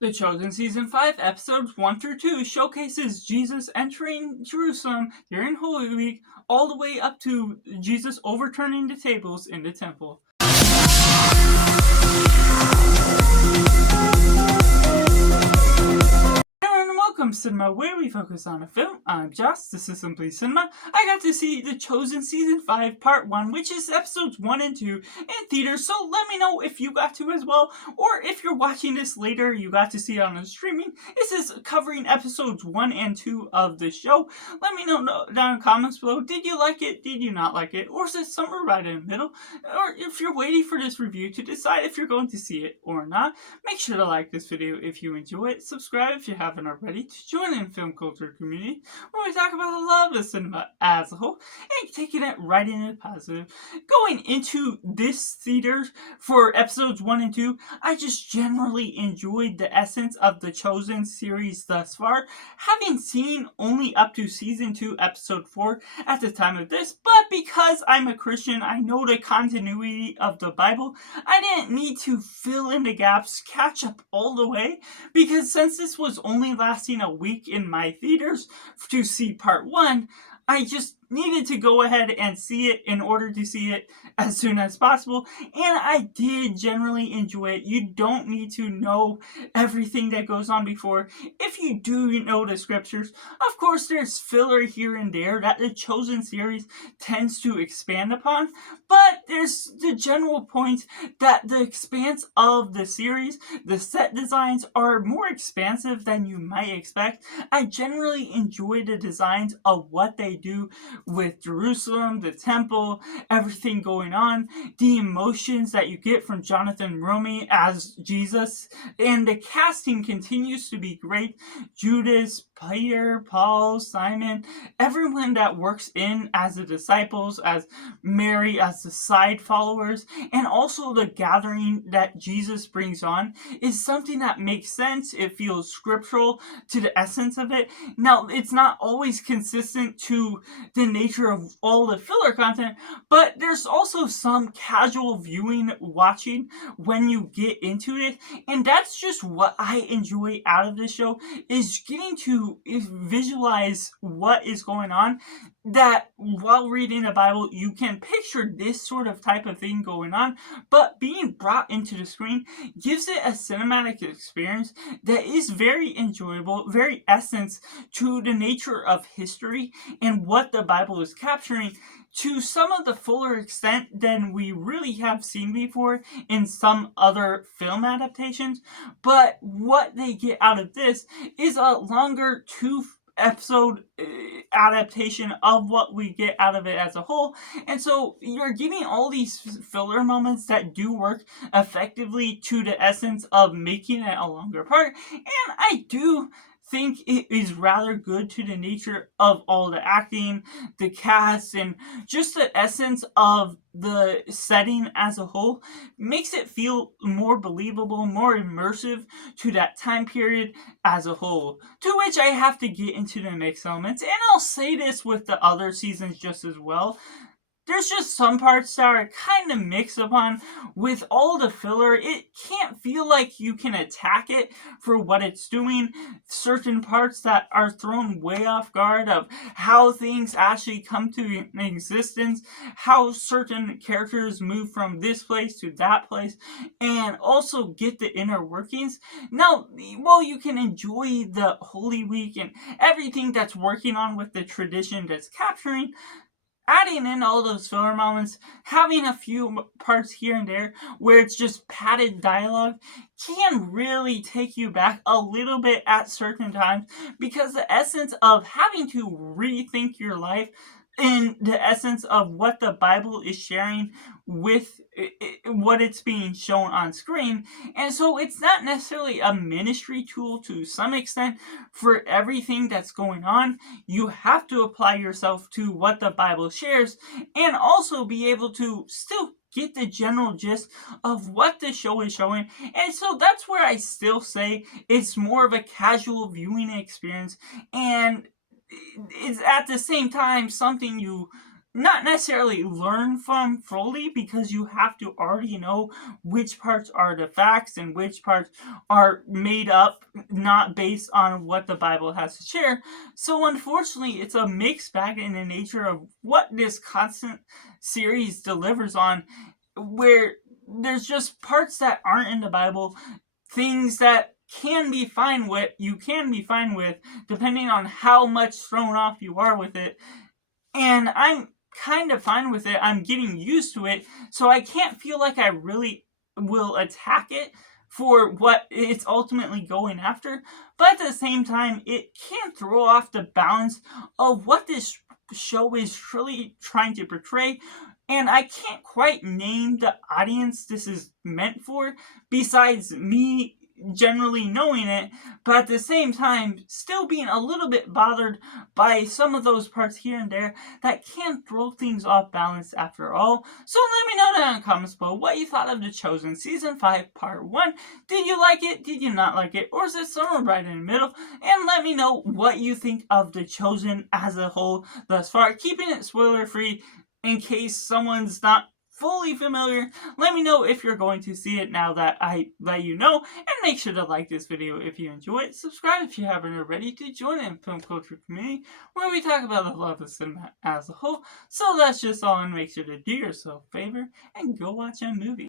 The Chosen Season 5, Episodes 1 through 2 showcases Jesus entering Jerusalem during Holy Week, all the way up to Jesus overturning the tables in the temple. And welcome, Cinema, where we focus on a film. I'm Joss, this is Simply Cinema. I got to see The Chosen Season 5 Part 1, which is Episodes 1 and 2 in theaters, so let me know if you got to as well, or if you're watching this later, you got to see it on the streaming. This is covering Episodes 1 and 2 of the show. Let me know down in the comments below, did you like it, did you not like it, or is it somewhere right in the middle? Or if you're waiting for this review to decide if you're going to see it or not, make sure to like this video if you enjoy it, subscribe if you haven't already, to join in the film culture community where we talk about the love of cinema as a whole and taking it right into the positive. Going into this theater for episodes 1 and 2, I just generally enjoyed the essence of the Chosen series thus far, having seen only up to season 2 episode 4 at the time of this, but because I'm a Christian, I know the continuity of the Bible. I didn't need to fill in the gaps, catch up all the way, because since this was only lasting a week in my theaters to see part 1, I just needed to go ahead and see it in order to see it as soon as possible, and I did generally enjoy it. You don't need to know everything that goes on before. If you do know the scriptures, of course there's filler here and there that the Chosen series tends to expand upon, but there's the general point that the expanse of the series, the set designs are more expansive than you might expect. I generally enjoy the designs of what they do with Jerusalem, the temple, everything going on, the emotions that you get from Jonathan Romy as Jesus, and the casting continues to be great. Judas, Peter, Paul, Simon, everyone that works in as the disciples, as Mary, as the side followers, and also the gathering that Jesus brings on is something that makes sense. It feels scriptural to the essence of it. Now, it's not always consistent to the nature of all the filler content, but there's also some casual viewing watching when you get into it, and that's just what I enjoy out of this show, is getting to visualize what is going on, that while reading the Bible you can picture this sort of type of thing going on, but being brought into the screen gives it a cinematic experience that is very enjoyable, very essence to the nature of history and what the Bible is capturing to some of the fuller extent than we really have seen before in some other film adaptations. But what they get out of this is a longer episode adaptation of what we get out of it as a whole, and so you're getting all these filler moments that do work effectively to the essence of making it a longer part, and I do think it is rather good to the nature of all the acting, the cast, and just the essence of the setting as a whole makes it feel more believable, more immersive to that time period as a whole. To which I have to get into the mix elements, and I'll say this with the other seasons just as well. There's just some parts that are kind of mixed upon with all the filler. It can't feel like you can attack it for what it's doing. Certain parts that are thrown way off guard of how things actually come to existence, how certain characters move from this place to that place, and also get the inner workings. Now, while you can enjoy the Holy Week and everything that's working on with the tradition that's capturing, adding in all those filler moments, having a few parts here and there where it's just padded dialogue, can really take you back a little bit at certain times, because the essence of having to rethink your life in the essence of what the Bible is sharing with what it's being shown on screen. And so it's not necessarily a ministry tool to some extent for everything that's going on. You have to apply yourself to what the Bible shares and also be able to still get the general gist of what the show is showing. And so that's where I still say it's more of a casual viewing experience, and it's at the same time something you not necessarily learn from fully, because you have to already know which parts are the facts and which parts are made up, not based on what the Bible has to share. So unfortunately, it's a mixed bag in the nature of what this constant series delivers on, where there's just parts that aren't in the Bible, things that you can be fine with, depending on how much thrown off you are with it. And I'm kind of fine with it. I'm getting used to it, so I can't feel like I really will attack it for what it's ultimately going after. But at the same time, it can throw off the balance of what this show is really trying to portray. And I can't quite name the audience this is meant for, besides me generally knowing it, but at the same time, still being a little bit bothered by some of those parts here and there that can throw things off balance after all. So let me know down in the comments below what you thought of The Chosen Season 5 Part 1. Did you like it? Did you not like it? Or is it somewhere right in the middle? And let me know what you think of The Chosen as a whole thus far, keeping it spoiler free in case someone's not fully familiar. Let me know if you're going to see it now that I let you know, and make sure to like this video if you enjoy it. Subscribe if you haven't already to join in film culture community where we talk about the love of cinema as a whole. So that's just all, and make sure to do yourself a favor and go watch a movie.